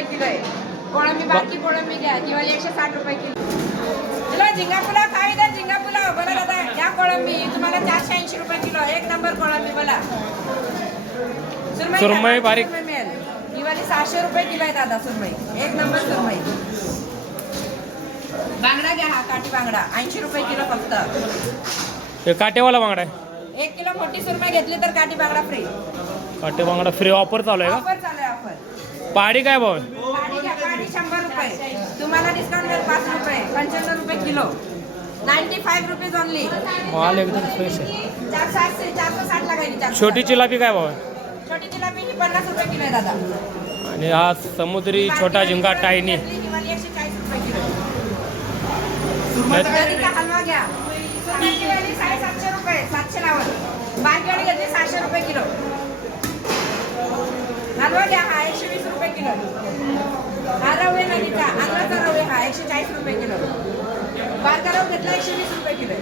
रुपये किलो आहे. कोळंबी बाकी कोळंबी घ्या दिवाळी 160 रुपये किलो. तुला झिंगा पुलाव खावी तर झिंगा पुलाव बघा दादा. घ्या कोळंबी तुम्हाला 480 रुपये किलो. एक नंबर कोळंबी बोला. सुरमई बारीक मिळेल. दिवाळी 600 रुपये किलो आहे दादा. सुरमई एक नंबर सुरमई. बांगडा घ्या हा काठी बांगडा 80 रुपये किलो फक्त. हे काटेवाला बांगडा आहे. 1 किलो मोठी सुरमई घेतली तर काठी बांगडा फ्री. काटे बांगडा फ्री ऑफर चालू आहे का? ऑफर चालू आहे ऑफर. पाडी काय भाव आहे? काठी घ्या काठी 100 रुपये. तुम्हाला डिस्काउंट मिळेल 5 रुपये. 55 रुपये किलो. 95 rupees only. माल एकदम फ्रेश आहे. 460 लागायची. छोटी चिलापी काय भाव आहे? छोटी जिलाबी ही 50 रुपये किलो आहे दादा. आणि हा समुद्री छोटा झिंगा टायनी दिवाळी 140 रुपये किलो. नदीचा हलवा घ्या. दिवाळी 750 रुपये 700 लावत. बारकेवाडी घेतली 700 रुपये किलो. हलवा घ्या हा 120 रुपये किलो. हा रवे नदीचा आंध्राचा रवे हा 140 रुपये किलो. बारका रव घेतला 120 रुपये किलो.